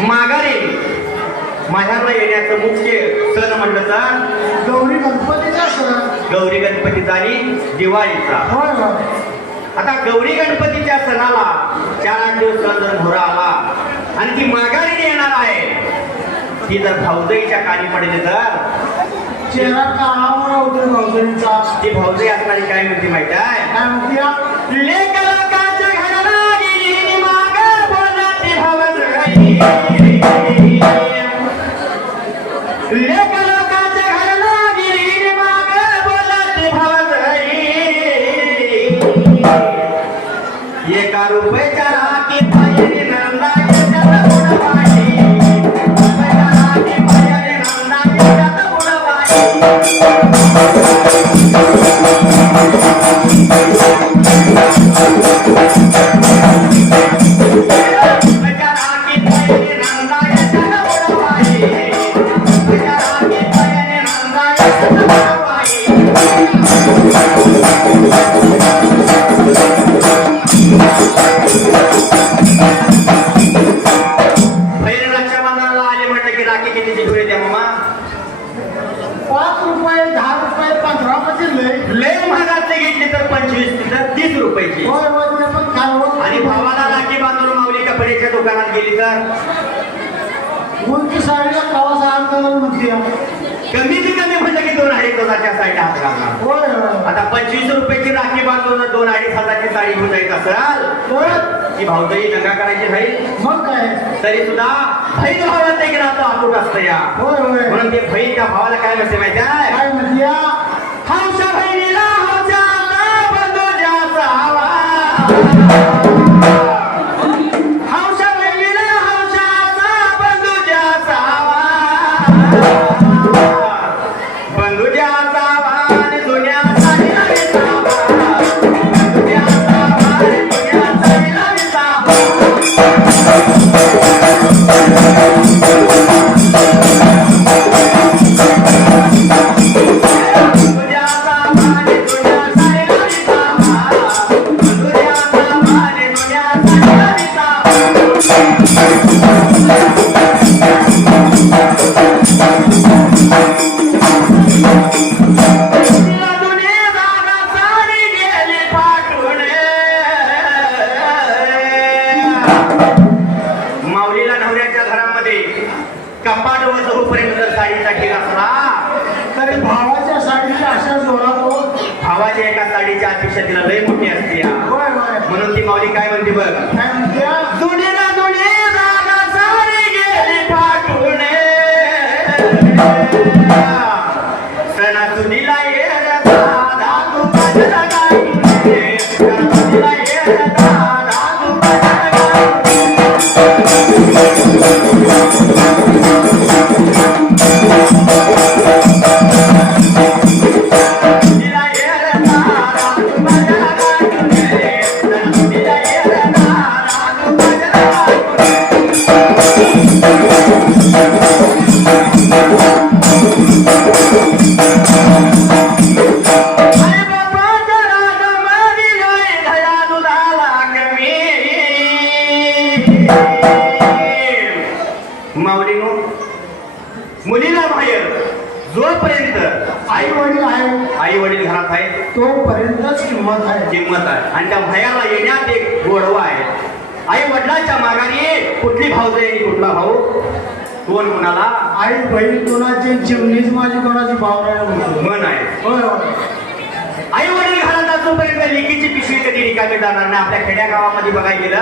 माघारी माहेरला येण्याचं मुख्य सण म्हटलं तर गौरी गणपतीचा सण. गौरी गणपतीचा आणि दिवाळीचा. होय होय. आता गौरी गणपतीच्या सणाला 4-8 दिवस जर घोरा आला आणि ती माघारी येणार आहे, ती जर भाऊजाईच्या कानी पडली तर चेहरा कानावर होतो भाऊजाईचा. ती भाऊजाई असणारी काय म्हणते माहिती आहे? काय म्हणते? लेक लोकांच्या घराला गेली माघार बोलती भाऊजाई. लेक लोकांच्या घराला गेली माघार बोलती भाऊजाई. एका रुपयाच्या राखी पाहिजे नंदा येतात गुणवाणी. रुपयाच्या राखी पाहिजे नंदा येतात गुणवाणी. आणि भावाला राखी बांधून माऊली कपड्याच्या दुकानात गेली तर उंची साडीला प्रवास म्हणते. कमीत कमी म्हणजे की 2-2.5 साईड हात घालणार. होय होय. आता 25 रुपयाची राखी बांधून 2-2.5 साडी घेऊन जायचं असेल की भाऊजाई दंगा करायची नाही. मग काय तरी सुद्धा बहीण भावाचा एक नातं अतूट असतं या. होय होय. म्हणून ते बहीण त्या भावाला काय म्हणते माहिती आहे? काय म्हणते? हौशा बहिणीला हौशाचा बंधू जासावा. हौशा बहिणीला हौशाचा बंधू जासावा. बंधू जासावा आणि दुनिया साडीला विसावा. बंधू जासावा आणि दुनिया साडीला विसावा. माऊलीला नवऱ्याच्या घरामध्ये कपाट वजूपर्यंत जर साडीचा ठेका असला तरी भावाच्या साडीला अशा जोरात हो. भावाच्या एका साडीच्या अपेक्षा तिला लय मोठी असते या. होय होय. म्हणून ती माऊली काय म्हणते बघ? काय म्हणते? जुनीला जुनी जागा साडी गेली फाटून. सणासुदीला येण्याचा धातू काजला गायून. सणासुदीला येण्याचा धातू काजला गायून. माऊलीनो, मुलीला बाहेर जोपर्यंत आई वडील आहे, आई वडील घरात आहे तोपर्यंतच किंमत आहे. किंमत आहे. आणि त्या भयाला येण्यात एक गोडवा आहे. आई वडिलांच्या मागाने कुठली भाऊजाई आणि कुठला भाऊ कोण कुणाला आई बहीण कोणाची चिमणीच माझी कोणाची भाव नाही मन आहे. होय होय. आई वडील घरात असोपर्यंत लेकीची पिशवी कधी रिकामी जाणार नाही. आपल्या खेड्या गावामध्ये बघायला गेलं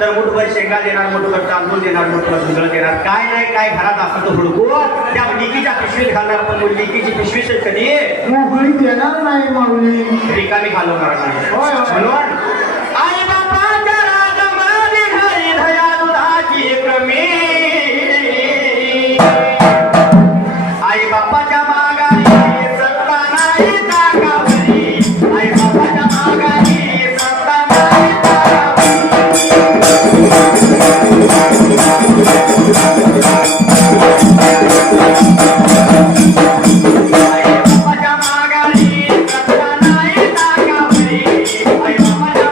तर मुठभर शेंगा देणार, मुठभर तांदूळ देणार, मुठभर सुंदर देणार. काय नाही काय घरात असं तर हुडकून त्या लेकीच्या पिशवीत घालणार. पण लेकीची पिशवी कधी मोकळी देणार नाही माऊली, रिकामी घालवणार नाही. होय होय. म्हणून आई बापाच्या राजमध्ये घरी धया दुधाची कमी. आई बापाच्या मागारी सत्ता नाही टाकावरी. आई बापाच्या मागारी सत्ता नाही आई बापाच्या मागारी सत्ता नाही टाकावरी. आई बापाच्या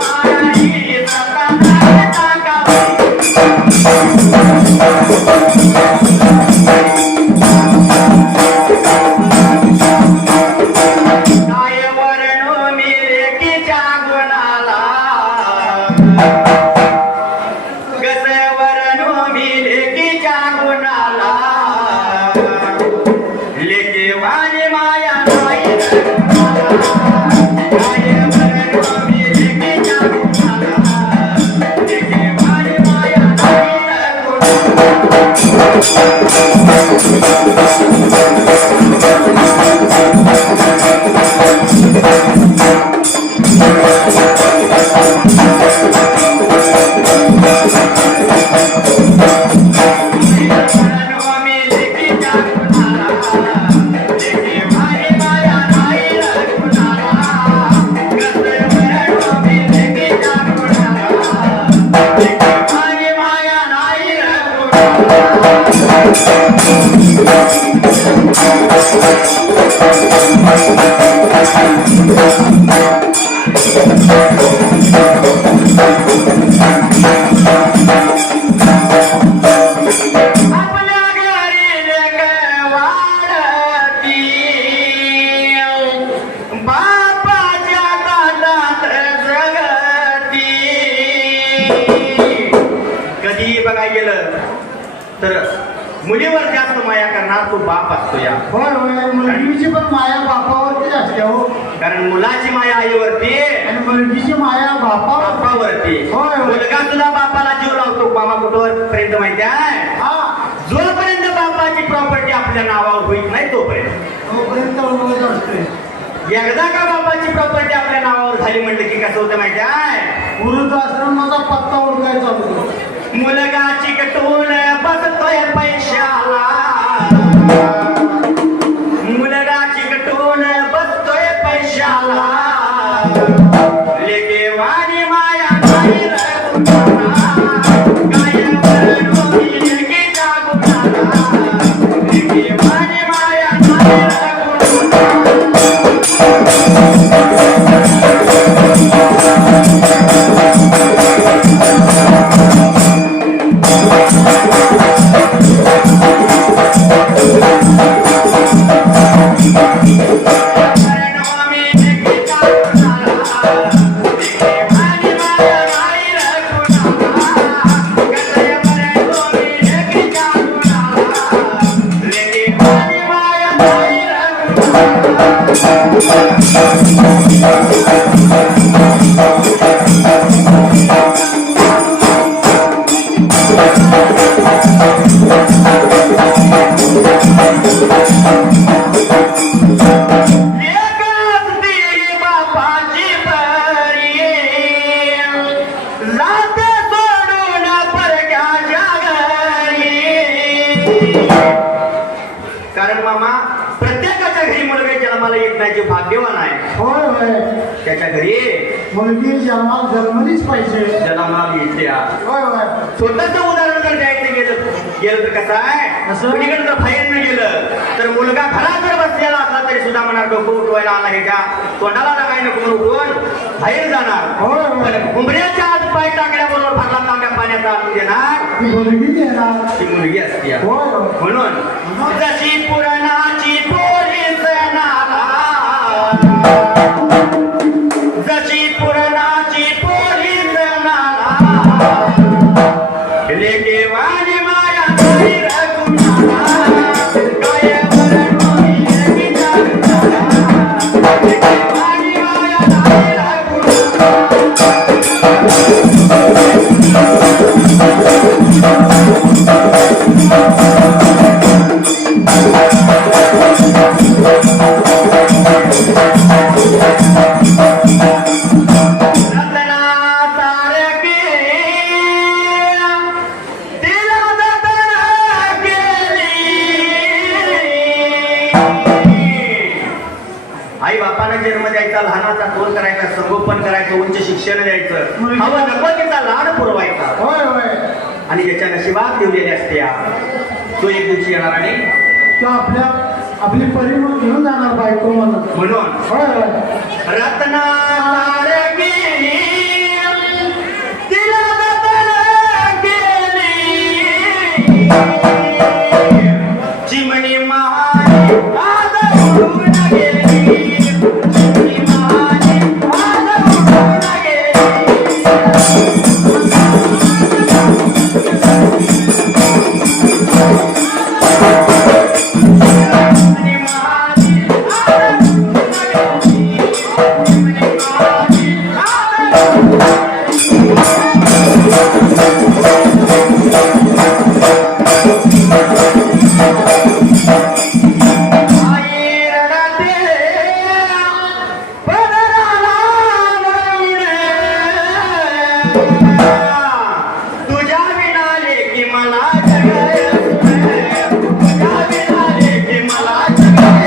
कुणाला लेके वाणी माया नाही रे कुणाला काय बरं स्वामी लेकीच्या कुणाला लेके वाणी माया नाही रे कुणाला तर मुलीवर जास्त माया करणार तो बाप असतो या. होय होय मुलगीची पण माया बापावरती असते हो. कारण मुलाची माया आईवरती आणि मुलगीची माया बापावरती. होय होय. मुलगा सुद्धा बापाला जीव लावतो मामा कुठपर्यंत माहिती आहे. हा जोपर्यंत बापाची प्रॉपर्टी आपल्या नावावर होईल नाही तोपर्यंत असते. एकदा का बापाची प्रॉपर्टी आपल्या नावावर झाली म्हणलं की कसं होतं माहिती आहे. वृद्धाश्रमाचा पत्ता ओळखायचा होतो. मुलगा चिकटून बसतोय पैशाला मुलगा चिकटून बसतोय पैशाला लेके वाणी माया नाही रे कुणाला काय बरं स्वामी लेकीच्या कुणाला लेके वाणी माया नाही रे कारण मामा प्रत्येकाच्या घरी मुलगा जन्माला येत नाही जे भाग्यवान आहे. होय होय त्याच्या घरी मुलगी जन्मलीच पाहिजे. जन्माला येते. होय होय स्वतःच उदाहरण जर द्यायचं गेलं तर कसं आहे. कुणीकडे जर बाहेर न गेलं तर मुलगा घरात जर बसलेला असला तरी सुद्धा म्हणा डोकं उठवायला आला हे का तोंडाला लागाय नको म्हणून उठवून बाहेर जाणार. होय कुंभऱ्याच्या आत पाय टाकल्याबरोबर भरला तांब्या पाण्याचा आणून देणार मुलगी देणार. ती मुलगी असते. होय म्हणून जशी पुराणाची पोलीस नाला जशी पुराणाची पोलीस नाला लेके वाणी माया नाही रे कुणाला काय बरं स्वामी लेकीच्या कुणाला लेके वाणी माया नाही रे आई बापानं जन्म द्यायचा लहानाचा तोल करायचा संगोपन करायचं उच्च शिक्षण द्यायचं हवं नको तिचा लाड पुरवायचा. होय होय आणि ज्याच्या नशिबात लिहिलेल्या असत्या तो एक दिवशी येणार आणि तो आपली परिमळ घेऊन जाणार बायको म्हणून. होय होय रत्ना चिमणी महान गेली मला जगाय सुने. तुझ्या विना लेकी मला जगाय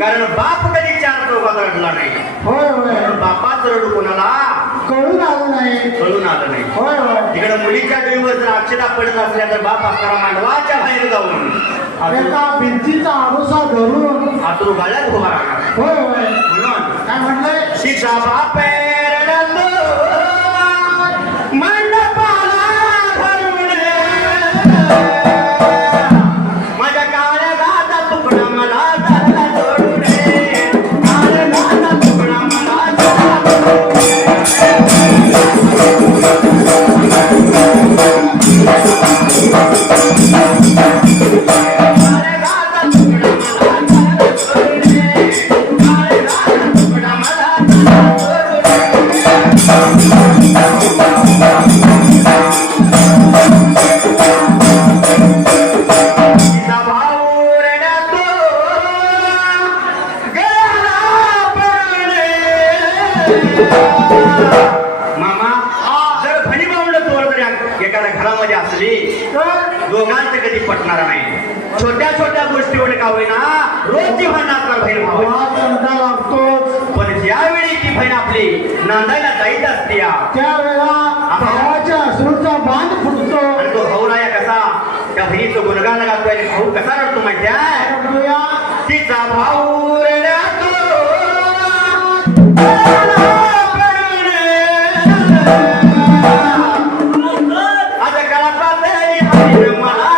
कारण बाप कधी चार चौकात रडला नाही. होय होय बापाच रडू कोणाला कळून आलं नाही. कळून आलं नाही. होय होय तिकडे मुलीच्या डोईवर जर अक्षता पडत असल्या तर बाप असताना मांडवाच्या बाहेर जाऊन एका भिंतीचा आडोसा धरून आतूर गाळ्यात उभा राहणार. होय होय म्हणून काय म्हटलंय तिचा बाप रडतो मंडपाला धरून. माझ्या काळ्या गाता तुकडा मला झाला जोडून. काळ्या गाता तुकडा मला झाला तिचा भाऊ रडतो गळ्याला पडले. मामा जर भणी भावंड चोर जरी एखाद्या घरामध्ये असली तर दोघांचं कधी पटणार नाही. छोट्या छोट्या गोष्टीवर का होईना रोजची भांडण असणार बहीण भाऊ. वाद चमटा लागतोच. पण ज्यावेळी ती बहीण आपली नांदायला जाईत असते त्यावेळेला भावाच्या अश्रूचा बांध फुटतो. आणि तो भाऊ राया कसा त्या बहिणीचं गुणगान गातोय आणि भाऊ कसा रडतो माहिती आहे. बघूया. तिचा भाऊ रडतो आता कळपात मला मला